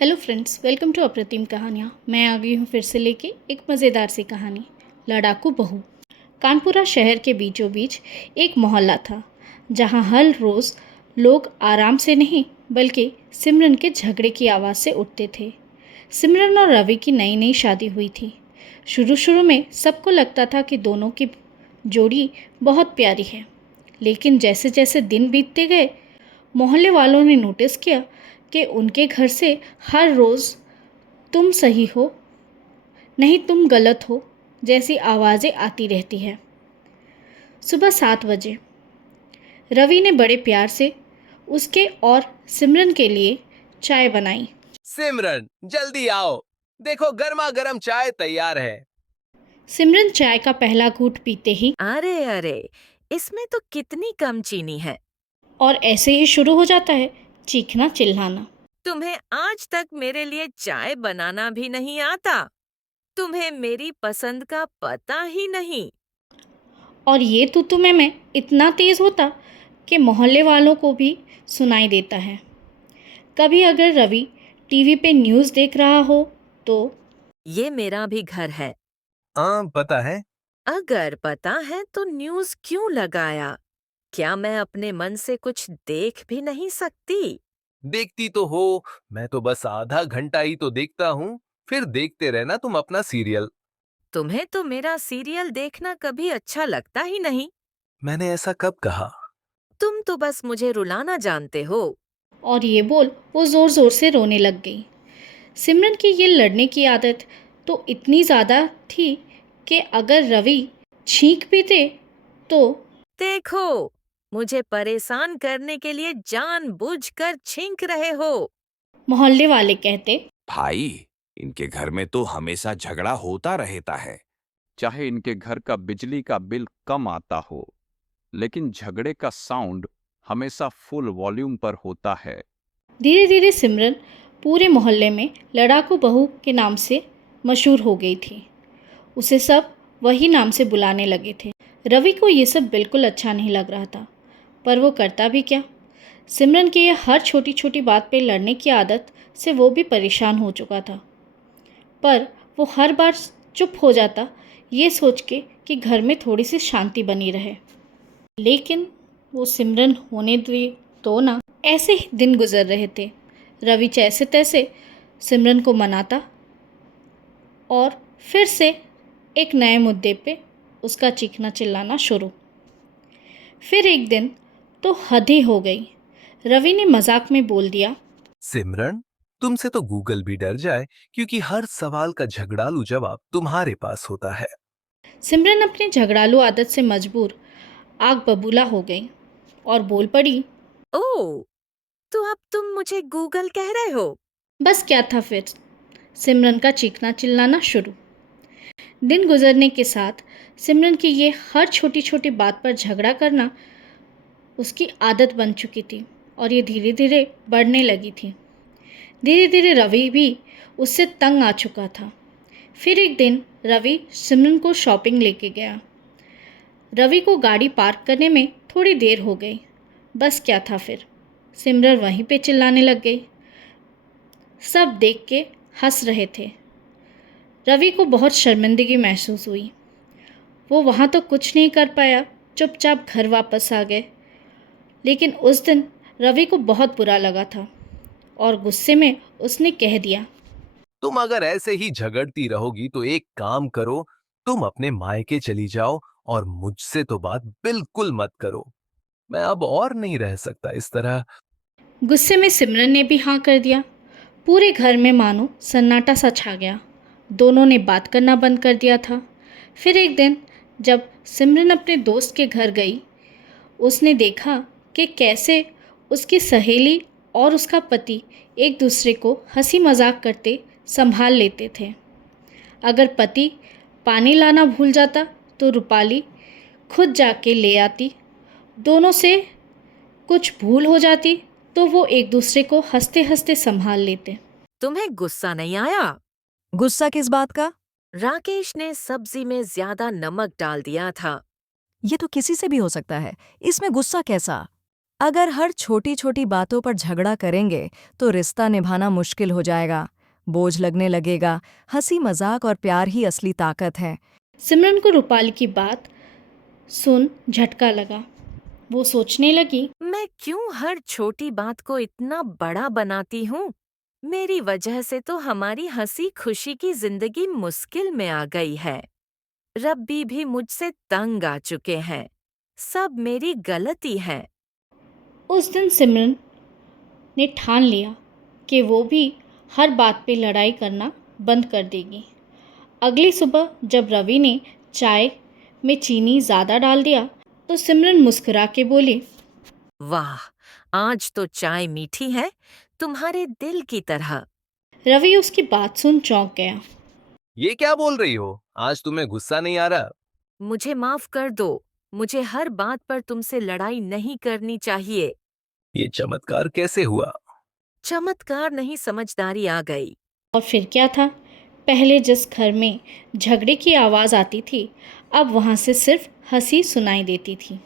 Hello friends, welcome to अप्रतिम कहानियाँ। मैं आ गई हूँ फिर से लेके एक मज़ेदार सी कहानी, लड़ाकू बहू। कानपुरा शहर के बीचों बीच एक मोहल्ला था जहाँ हर रोज़ लोग आराम से नहीं बल्कि सिमरन के झगड़े की आवाज़ से उठते थे। सिमरन और रवि की नई नई शादी हुई थी। शुरू शुरू में सबको लगता था कि दोनों की जोड़ी बहुत प्यारी है, लेकिन जैसे जैसे दिन बीतते गए मोहल्ले वालों ने नोटिस किया कि उनके घर से हर रोज़ तुम सही हो, नहीं तुम गलत हो जैसी आवाज़ें आती रहती है। सुबह 7 बजे रवि ने बड़े प्यार से उसके और सिमरन के लिए चाय बनाई। सिमरन, जल्दी आओ। देखो, गर्मा गर्म चाय तैयार है। सिमरन चाय का पहला घूंट पीते ही अरे अरे, इसमें तो कितनी कम चीनी है। और ऐसे ही शुरू हो जाता है चीखना चिल्लाना। तुम्हें आज तक मेरे लिए चाय बनाना भी नहीं आता। तुम्हें मेरी पसंद का पता ही नहीं। और ये तू मैं इतना तेज़ होता कि मोहल्ले वालों को भी सुनाई देता है। कभी अगर रवि टीवी पे न्यूज़ देख रहा हो तो ये मेरा भी घर है। हाँ, पता है। अगर पता है तो न्यूज़ क्यों लगाया? क्या मैं अपने मन से कुछ देख भी नहीं सकती? देखती तो हो। मैं तो बस आधा घंटा ही तो देखता हूँ। फिर देखते रहना तुम अपना सीरियल। तुम्हें तो मेरा सीरियल देखना कभी अच्छा लगता ही नहीं। मैंने ऐसा कब कहा? तुम तो बस मुझे रुलाना जानते हो। और ये बोल वो ज़ोर ज़ोर से रोने लग गई। सिमरन की ये लड़ने की आदत तो इतनी ज़्यादा थी कि अगर रवि छींक भी दे तो देखो, मुझे परेशान करने के लिए जानबूझकर छींक रहे हो। मोहल्ले वाले कहते। भाई, इनके घर में तो हमेशा झगड़ा होता रहता है। चाहे इनके घर का बिजली का बिल कम आता हो, लेकिन झगड़े का साउंड हमेशा फुल वॉल्यूम पर होता है। धीरे धीरे सिमरन पूरे मोहल्ले में लड़ाकू बहू के नाम से मशहूर हो गई थी। उसे सब वही नाम से बुलाने लगे थे। रवि को ये सब बिल्कुल अच्छा नहीं लग रहा था, पर वो करता भी क्या। सिमरन की ये हर छोटी छोटी बात पे लड़ने की आदत से वो भी परेशान हो चुका था। पर वो हर बार चुप हो जाता ये सोच के कि घर में थोड़ी सी शांति बनी रहे। लेकिन वो सिमरन होने दिए तो ना। ऐसे ही दिन गुजर रहे थे। रवि जैसे तैसे सिमरन को मनाता और फिर से एक नए मुद्दे पे उसका चीखना चिल्लाना शुरू। फिर एक दिन तो हद ही हो गई। रवि ने मजाक में बोल दिया, सिमरन, तुमसे तो गूगल भी डर जाए, क्योंकि हर सवाल का झगड़ालू जवाब तुम्हारे पास होता है। सिमरन अपनी झगड़ालू आदत से मजबूर आग बबूला हो गई और बोल पड़ी। ओह, तो अब तुम मुझे गूगल कह रहे हो? बस क्या था फिर सिमरन का चीखना चिल्लाना शुरू। दिन गुजरने के साथ सिमरन की ये हर छोटी छोटी बात पर झगड़ा करना उसकी आदत बन चुकी थी और ये धीरे धीरे बढ़ने लगी थी। धीरे धीरे रवि भी उससे तंग आ चुका था। फिर एक दिन रवि सिमरन को शॉपिंग लेके गया। रवि को गाड़ी पार्क करने में थोड़ी देर हो गई। बस क्या था फिर सिमरन वहीं पे चिल्लाने लग गई। सब देख के हंस रहे थे। रवि को बहुत शर्मिंदगी महसूस हुई। वो वहाँ तो कुछ नहीं कर पाया, चुपचाप घर वापस आ गए। लेकिन उस दिन रवि को बहुत बुरा लगा था और गुस्से में उसने कह दिया, तुम अगर ऐसे ही झगड़ती रहोगी तो एक काम करो, तुम अपने मायके चली जाओ और मुझसे तो बात बिल्कुल मत करो। मैं अब और नहीं रह सकता इस तरह। गुस्से में सिमरन ने भी हाँ कर दिया। पूरे घर में मानो सन्नाटा सा छा गया। दोनों ने बात करना बंद कर दिया था। फिर एक दिन जब सिमरन अपने दोस्त के घर गई, उसने देखा कि कैसे उसकी सहेली और उसका पति एक दूसरे को हंसी मजाक करते संभाल लेते थे। अगर पति पानी लाना भूल जाता तो रूपाली खुद जाके ले आती। दोनों से कुछ भूल हो जाती तो वो एक दूसरे को हंसते हंसते संभाल लेते। तुम्हें गुस्सा नहीं आया? गुस्सा किस बात का? राकेश ने सब्जी में ज्यादा नमक डाल दिया था। ये तो किसी से भी हो सकता है। इसमें गुस्सा कैसा? अगर हर छोटी छोटी बातों पर झगड़ा करेंगे तो रिश्ता निभाना मुश्किल हो जाएगा, बोझ लगने लगेगा। हंसी मजाक और प्यार ही असली ताकत है। सिमरन को रूपाली की बात सुन झटका लगा। वो सोचने लगी, मैं क्यों हर छोटी बात को इतना बड़ा बनाती हूँ? मेरी वजह से तो हमारी हंसी खुशी की जिंदगी मुश्किल में आ गई है। रब्बी भी मुझसे तंग आ चुके हैं। सब मेरी गलती है। उस दिन सिमरन ने ठान लिया कि वो भी हर बात पे लड़ाई करना बंद कर देगी। अगली सुबह जब रवि ने चाय में चीनी ज़्यादा डाल दिया तो सिमरन मुस्कुरा के बोली, वाह, आज तो चाय मीठी है, तुम्हारे दिल की तरह। रवि उसकी बात सुन चौंक गया। ये क्या बोल रही हो? आज तुम्हें गुस्सा नहीं आ रहा? मुझे माफ कर दो। मुझे हर बात पर तुमसे लड़ाई नहीं करनी चाहिए। ये चमत्कार कैसे हुआ? चमत्कार नहीं, समझदारी आ गई। और फिर क्या था, पहले जिस घर में झगड़े की आवाज़ आती थी अब वहाँ से सिर्फ हंसी सुनाई देती थी।